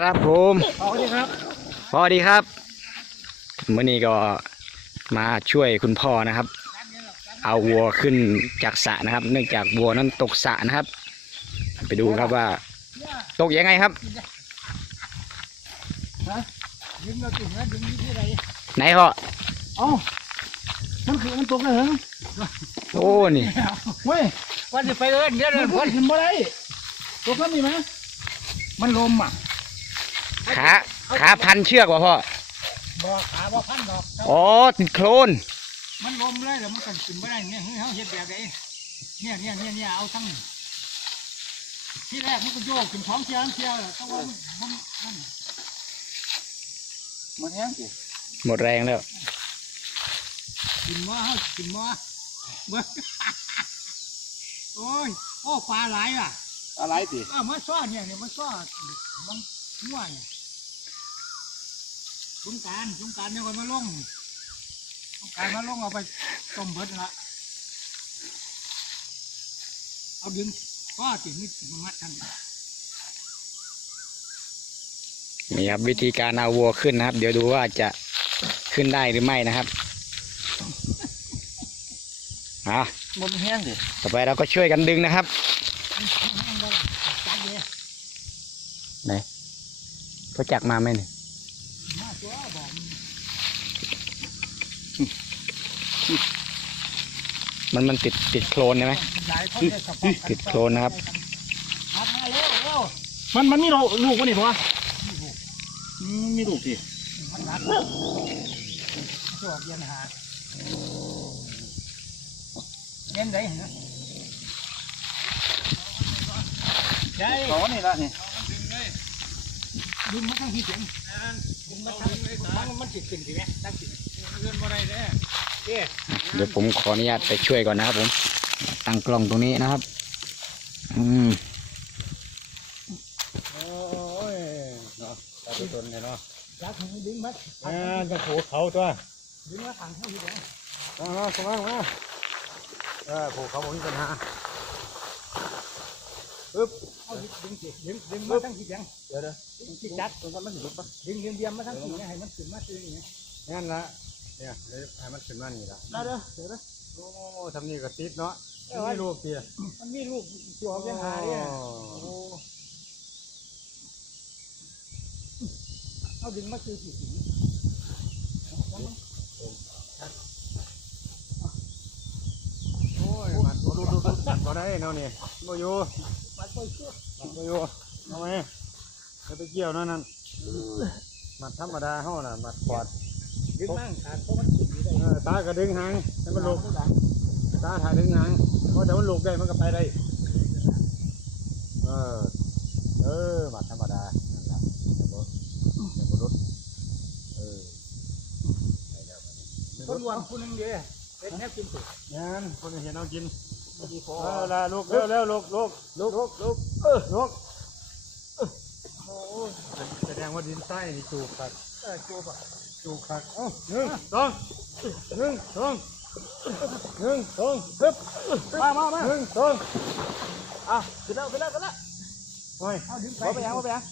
ครับผมเอาดิครับพอดีครับมื่อนี้ก็มาช่วยคุณพ่อนะครับ เอาวัวขึ้นจากสระนะครับ เนื่องจากวัวนั้นตกสระนะครับ ไปดูครับว่า ตกยังไงครับดึงเราถึงแล้วดึงที่ไหนไหนพ่อเอ้ามันคือมันตกเลยเหรอโอ้นี่เว้ยวันจะไปเอินเดี๋ยวมัเดินนพ้นขึ้นบ่ได้ตกแล้วมีไหมมันลมอะ ขาขาพันเชือกวะพ่อบ่ขาบ่พันดอกอ๋อติดโคลนมันลมเลยแล้วมันกันขึ้นไม่ได้เนี่ยเฮ้ยเขาเฮ็ดแบบไหนเนี่ยเนี่ยเนี่ยเนี่ยเอาทั้งที่แรกมันก็โยกขึ้นท้องเทียงเทียงแต่ว่ามันมันมันมันแห้งสิหมดแรงแล้วขึ้นมาเฮาขึ้นมาเบิ่งโอ้ยโอ้ปลาหลายอะอะไรสิอ้าวมันซ้อเนี่ยเนี่ยมันซ้อมันง่วย สงกรารสงกรารเนี่ยก็มาลงสงกรารมาลงเอาไปต้มเบิดละเอาดึงก็ติดนี่มันมัดกันนี่ครับวิธีการเอาวัวขึ้นนะครับ เดี๋ยวดูว่าจะขึ้นได้หรือไม่นะครับอะมันแห้งสิต่อไปเราก็ช่วยกันดึงนะครับจัดเลยเขาจักมาไหมเนี่ย มาตัวบอก มันมันติดติดโคลนใช่ไหมหลายคนเลยสะพอกกันติดโคลนนะครับครับมาเร็วเร็วมันมันมีลูกลูกวะนี่พ่ออืมมีลูกสิมันรัดจอกเย็นหาเย็นได้เหรอใช่สองนี่ละนี่ดึงมาทั้งที่เสียงดึงมาทั้งมันมันติดขึ้นสิแม่ตั้งสิเงินบ่ได้ เด้เอ๊ะเดี๋ยวผมขออนุญาตไปช่วยก่อนนะครับผม ตั้งกล้องตรงนี้นะครับ อืมโอ้ยเนาะตาต้นเนี่ยเนาะรักมึงดึงมาอ่าจะผูกเขาตัวดึงมาทางเท่าที่เดียวมามาสมังมาเออผูกเขาบ่มีปัญหาปึ๊บเอาดึงสิดึงดึงมาทั้งที่เสียงเดี๋ยวเดี๋ยวดึงที่จัดตรงนั้นมันสิลุกปะดึงเบียมเบียมมาทั้งที่ให้มันขึ้นมาตื้ออย่างเงี้ยงั้นละ เนี่ยเดี๋ยวให้มันขึ้นมานี่ละได้เด้อเดี๋ยวเด้อโอ้ทำนี่ก็ติดเนาะมันมีลูกเตียมันมีลูกตัวเย็นหาเนี่ยโอ้เอาดึงมาตื้อสิสิโอ้ยมันดูดูดูมันบ่ได้เนาะนี่บ่อยู่มันไปเชื่อมันบ่อยู่เอาไหมจะไปเกี่ยวเนั่นนั่นมันธรรมดาเฮาน่ะมันปอด ดึงมั่งขาดเพราะมันขึ้นอยู่ได้เออตากระดึงหางให้มันลูกตาถ่ายดึงหางเพราะแต่มันลูกได้มันก็ไปได้เออเออมันธรรมดานั่นล่ะอย่าบ่อย่าบ่ลดเออไปแล้วบัดนี้คนวันคนหนึ่งเดียวเป็นแนวกินสุดงั้นคนเห็นเอากินดีพอเออละลูกเร็วเร็วลูกลูกลูกลูกลูกเออลูกโอ้แสดงว่าดินใต้นี่จูบคักเออจูบอะ จูบคักเอ้าหนึ่งสองหนึ่งสองหนึ่งสองปึ๊บมามามาหนึ่งสองอะขึ้นแล้วขึ้นแล้วขึ้นแล้วโอ้ยเอาดึงไปไปยังไปยัง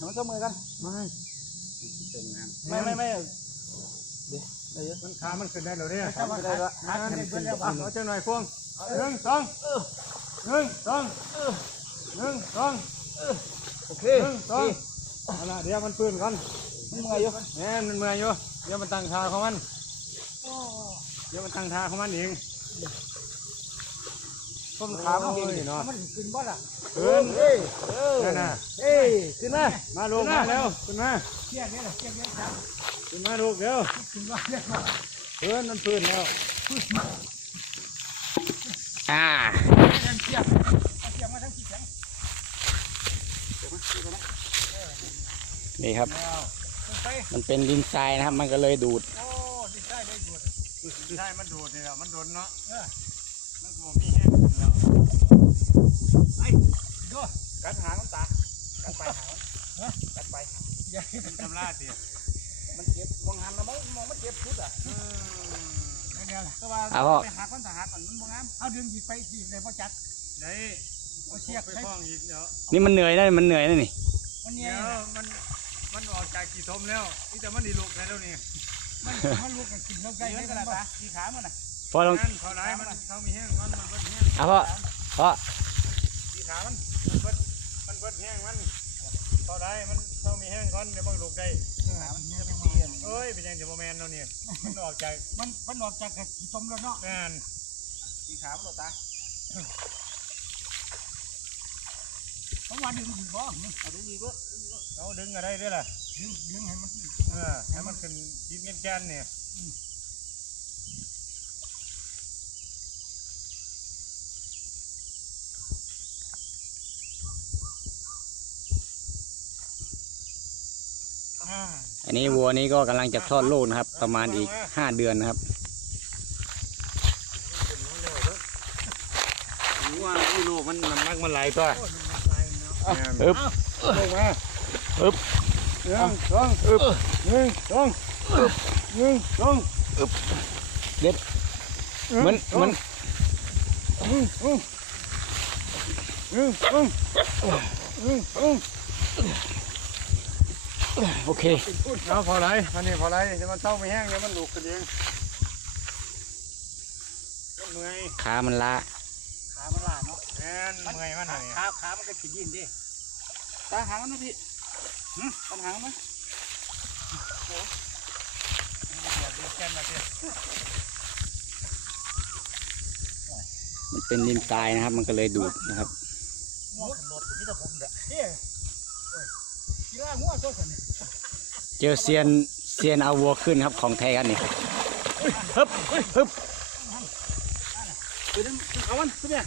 มันเสมอกันไม่ไม่ไม่ไม่มันขามันขึ้นได้แล้วเนี่ยถ้ามันได้ละหักนั่นเงินนี่เดืขึ้อนนแล้แล้ววเอาเจ้าหน่อยพวงหนึ่งสองหนึ่งสองหนึ่งสองโอเคหนึ่งสองเอาละเดี๋ยวมันปืนก่อน มันเมื่อยอยู่แหมมันเมื่อยอยู่เดี๋ยวมันตั้งท่าของมันเดี๋ยวมันตั้งท่าของมันเองต้นขามันเก่งโอ้ยเนาะมันขึ้นบ่ล่ะเกินเอ้ยเออนั่นน่ะเอ้ยขึ้นมามาลูกมาเร็วขึ้นมาเที่ยงนี่แหละเที่ยงนี่ครับขึ้นมาลูกเร็วขึ้นมาเรียกมาเกินมันปืนแล้วอ่าเที่ยงเที่ยงเที่ยงมาทั้งที่แข็งนี่ครับแล้วไป มันเป็นดินทรายนะครับ มันก็เลยดูด โอ้ดีได้ได้หมดใช่มันดูดนี่แหละมันโดนเนาะเออมันบ่มีแห้งขึ้นแล้วไอ้ดูกัดหางมันตากัดไปหางมันกัดไปอย่าเป็นตำราเตียมันเจ็บมองหันแล้วมองมองมันเจ็บสุดอะอืมนี่เนี่ยแต่ว่าเอาพ่อไปหาคนทหารก่อนมันบ่งามเอาดึงหยิบไปสิได้บ่จัดได้เอาเชือกไปใช้ฟ้องอีกเดี๋ยวนี่มันเหนื่อยนะมันเหนื่อยนะนี่มันเดี๋เนี่ยยวมัน มันออกจากกี่ทมแล้วนี่แต่มันดีลูกแล้วนี่มันมันลูกกันกินแล้วได้เยได้อะขกันนาดปะปะสีขามันน่ะพ่อลองนั่นเขาไหนมันเขามีแห้งมันมันเบิดแห้งอะพ่อพ่อสีขามันมันเบิดมันเบิดแห้งมันเขาไหนมันเขามีแห้งก่อนเดี๋ยวมันลูกได้ขามันจะเป็นสีอันนี้เอ้ยเป็นยังจะโมแมนเราเนี่ยมันออกจากมันมันออกจากกระสมแล้วเนาะแมนสีขามันโดดตาเพราะว่าดึงดึงบ่เอาดูดีก็ เราดึงอะไรด้วยล่ะ ดึงดึงให้มันเออให้มันขึ้นยิบเงี้ยแกนเนี่ยอ่าอันนี้วัวนี้ก็กำลังจะคลอดลูกนะครับ ประมาณอีกห้าเดือนนะครับว่าอีลูกมันมันมักมันไหลตัวโอ้ยมันตายเนาะอึ๊บลงมา อึ๊บหนึ่งสองอึ๊บหนึ่งสองอึ๊บหนึ่งสองเด็ดเหมือนเหมือนหนึ่งสองหนึ่งสองหนึ่งสองโอเคเอาพอไรอันนี้พอไรเดี๋ยวมันเต้าไม่แห้งเดี๋ยวมันลูกกันเองมันเมื่อยขามันล้าขามันลาดเนาะแม่นเมื่อยมันขาอะไรขาขามันก็กินดินดิตาหางมันนะพี่ หึตาหางมันอย่าดูแกนมาเถอะมันเป็นดินทรายนะครับ มันก็เลยดูดนะครับงวขึ้นรถอยู่ที่ตะผมเด้อเฮ้ยกีฬาหัวตัวสันนี่เจอเซียนเซียนเอาวัวขึ้นครับของแท้กันนี่ฮึบฮึบไปดึงเอามันขึ้นเนี่ย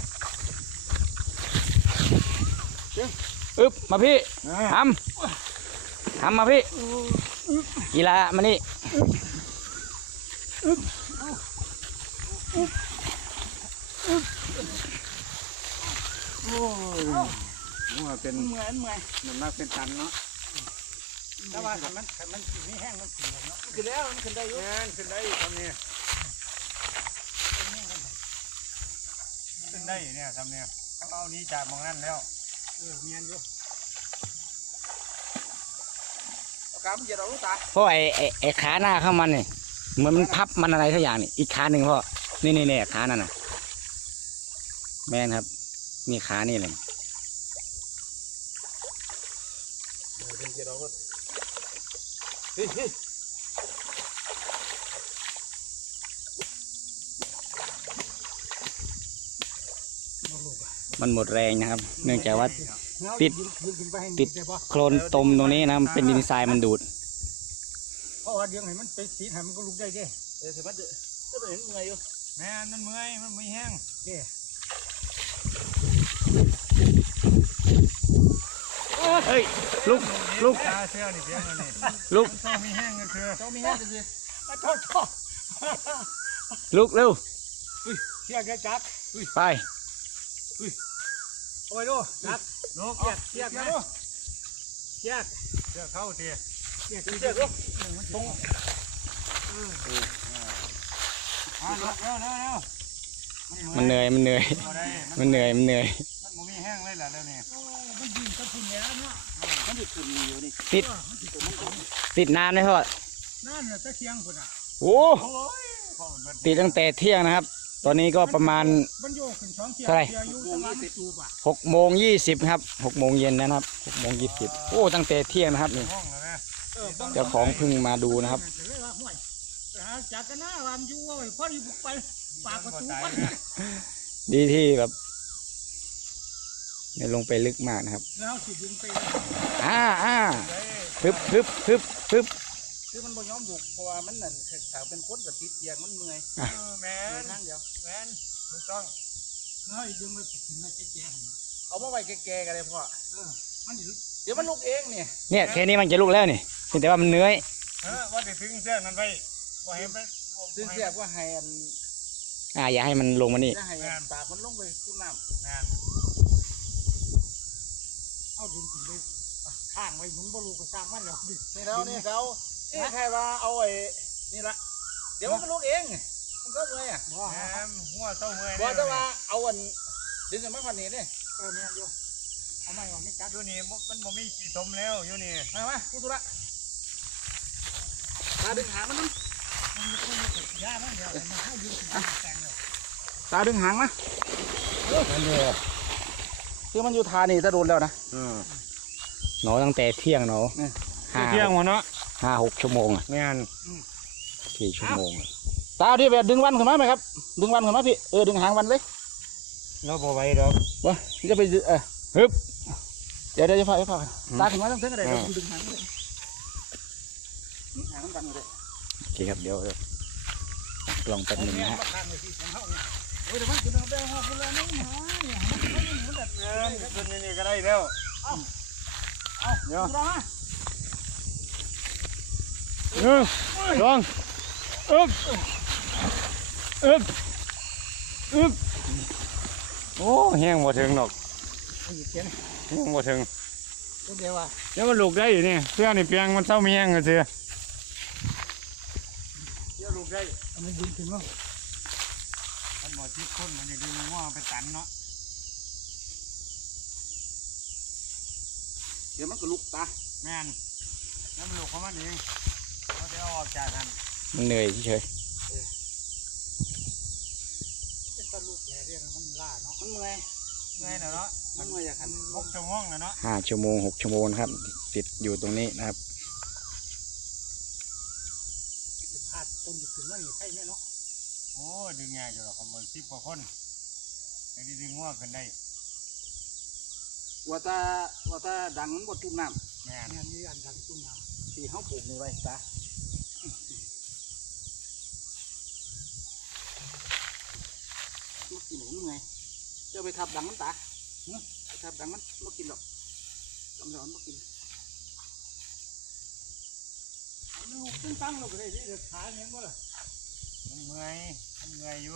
อึ๊บมาพี่ทำ ทำมาพี่กีฬามานี่โอ้ยว่าเป็นเหมือนเหมือนมันนักเป็นตันเนาะแต่ว่าคันมันคันมันกินนี่แห้งมันกินเนาะขึ้นแล้วมันขึ้นได้อยู่แม่นขึ้นได้ทำนี่ขึ้นได้เนี่ยทำเนี่ยเขาเอานี้จากมองนั่นแล้วเออเมียนอยู่ เอาขามันเหยียดเอาลูกตาเพราะไอ้ไอ้ไอ้ขาหน้าเข้ามันนี่เหมือนมันพับมันอะไรสักอย่างนี่อีกขาหนึ่งพ่อนี่นี่นี่ขานั่นน่ะ แม่นครับมีขานี่เลยเออเป็นเหยียดเอาก็เฮ้ยเฮ้ยมันหมดแรงนะครับ เนื่องจากว่า ติดยืนขึ้นไปให้ติดได้บ่โคลนตมตรงนี้นะมันเป็นดินทรายมันดูดเพราะว่าเดี๋ยวให้มันไปติดให้มันก็ลุกได้เด้เออเสร็จมันเด้อก็เห็นเมื่อยอยู่แม่นมันเมื่อยมันเมื่อยแห้งเด้เฮ้ยลุกลุกตาเสื้อนี่เพียงนี่ลุกมันต้องมีแห้งก็คือเจ้ามีแห้งจะสิมาโทษโทษลุกเร็วเสียแกจับไป โอ้ยดูจับลูกเสียกเสียกนะดูเสียกเสื้อเข้าเตียเสียกเด็กลูกตรงอ่าลูกเร็วเร็วเร็วมันเหนื่อยมันเหนื่อยบ่ได้มันเหนื่อยมันเหนื่อยมันบ่มีแห้งเลยล่ะเดี๋ยวนี้มันยิงกระสุนแล้วเนาะมันจะขึ้นอยู่นี่ติดติดนานไหมพ่อนั่นน่ะตะเคียงพุ่นอะโอ้โอ้ยพ่อมันเบิดติดตั้งแต่เที่ยงนะครับ ตอนนี้ก็ประมาณ มันโยกขึ้นสองเที่ยวเท่าไหร่ ที่ยวอยู่ประมาณจูบอะหกโมงยี่สิบครับหกโมงเย็นนะครับหกโมงยี่สิบโอ้ตั้งแต่เที่ยงนะครับนี่ห้องแล้วแม่เจ้าของเพิ่งมาดูนะครับ เดี๋ยวเลยว่าห่วยไปหาจากกันหน้าวามอยู่ว่าพ่ออยู่บุกไปปากประตูตายมันนะดีที่แบบไม่ลงไปลึกมากนะครับ แล้วสิดึงไปอ่าอ่าฮึบฮึบฮึบฮึบ คือมันบ่ยอมบุกเพราะว่ามันนั่นถ้าเป็นคนกับติดเตียงมันเมื่อยเออแม่เมื่อนยทางเดียวแม่นถูกต้องแล้วดึงไปถึงมาแก่เอามาไว้แก่ๆกันเลยพ่อๆเออมันอยู่เดี๋ยวมันลุกเองเนี่ยเนี่ยแค่นี้มันจะลุกแล้วนี่เพียงแต่ว่ามันเหนื่อยเออว่าจะถึงเสื้อนั้นไปบ่เห็นไปบ่ซึ่งบ่เสียกว่าให้อันอ่าอย่าให้มันลงมานี่จะให้อันปากมันลงไปตุ้น้แม่นเอาดึงถึงไปข้างไว้หมุนบอลูก็สร้างมันแล้วดึงำนี่แล้วนี่เขา เอ๊ะใครว่าเอาไอ้นี่ละเดี๋ยวมันก็ลุกเอง มันก็เมื่อยอะบ่แม่นหัวเศร้าเมื่อยบอกแต่ว่าเอาอันดึงกันมาพันนี้เนี่ยเออแม่นอยู่มเอาไม้ออกนี่กัดอยู่นี่มันบ่มีขี้ตมแล้วอยู่นี่มามากูตุละตาดึงหางมันมันมีคนมาเก็บยาบ้างเดียวมันให้ยืนแตงเลยตาดึงหางมานั่นเลยคือมันอยู่ทานี่จะโดนแล้วนะอืมหนอตั้งแต่เที่ยงหนอเนี่ยห้าเที่ยงหัวเนาะ ห้าหกชั่วโมงอะแม่นสี่ชั่วโมงอะตาที่แบบดึงวันขึ้นมาไหมครับ ดึงวันขึ้นมาพี่เออดึงหางวันเลยเราบ่ไหวดอกวะจะไปดึงเออฮึบเดี๋ยวเดี๋ยวจะพาไปพาอืมตาขึ้นมาต้องเส้นอะไรอ่าเราดึงหางเลยหางมันกันเลยโอเคครับเดี๋ยวลองแป๊บหนึงนะฮะข้างเลยที่เสียงเขาโอ้ยเดี๋ยวมันขึ้นมาเดี๋ยวมาคุณละน้องหาเนี่ยมันมันมันแบบเออขึ้นนี่ก็ได้แล้วเดี๋ยวมา หนึ่งสองอึ๊บอึ๊บอึ๊บโอ้แห้งบ่ถึงดอกเสียงแห้งบ่ถึงตัวเดียวอะเดี๋ยวมันลูกได้อยู่นี่เสื้อนี่เปียงมันเศร้ามีแห้งก็เสือเดี๋ยวลูกได้มันยืนถึงแล้วมันบ่ที่คนมันจะดึงง้อไปตันเนาะเดี๋ยวมันก็ลุกตาแม่นแล้วมันลูกของมันเอง เขาจะเอาออกจากกันมันเหนื่อยเฉยเป็นตะลูกแก่เรียกมันล่าเนาะมันเมื่อยไงเนาะมันเมื่อยอยากหันหกชั่วโมงแล้วเนาะๆห้าชั่วโมงหกชั่วโมงนะครับ ติดอยู่ตรงนี้นะครับพาดต้นขึ้นมานี่ใช่ไหมเนาะโอ้ดึงง่ายอยู่หรอกผมสิบกว่าคนจะได้ดึงง้อขึ้นได้ว่าตาว่าตาดังมันบดจุ่มน้แม่นเนี่ยมีอันดังจุ่มน้ำ ที่เขาปลูกนี่ไว้ตามันกินหนูมันไงเจ้าไปทับดังมันตาเนอะไปทับดังมันไม่กินหรอกตำรวจมันไม่กินำลูกขึ้นตั้งเราก็ได้ที่เดือดขาเนี่ยบ่ล่ะมันเมื่อยมันเมื่อยอยู่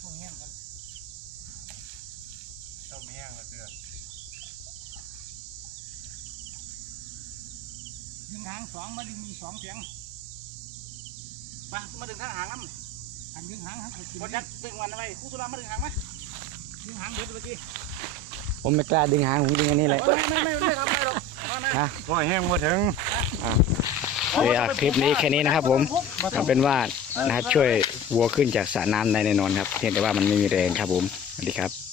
พวกนี้กัน เศร้ามีแห้งก็เสือ ดึงหาง สองมาดึงมีสองเสียงมามาดึงทางหางน้อันดึงหางหักขึ้นำพอจัดดึงวันอะไรคู่ตุลามาดึงหางไหมดึงหางเด็ดเมื่อกี้ผมไม่กล้าดึงหางผมดึงอันนี้เลยไม่ไม่ไม่ไม่ทำอะไรหรอกมามาก็แห้งมาถึงเดี๋ยวคลิปนี้แค่นี้นะครับผมเอาเป็นว่านะฮะช่วยวัวขึ้นจากสระน้ำได้แน่นอนครับเพียงแต่ว่ามันไม่มีแรงครับผมสวัสดีครับ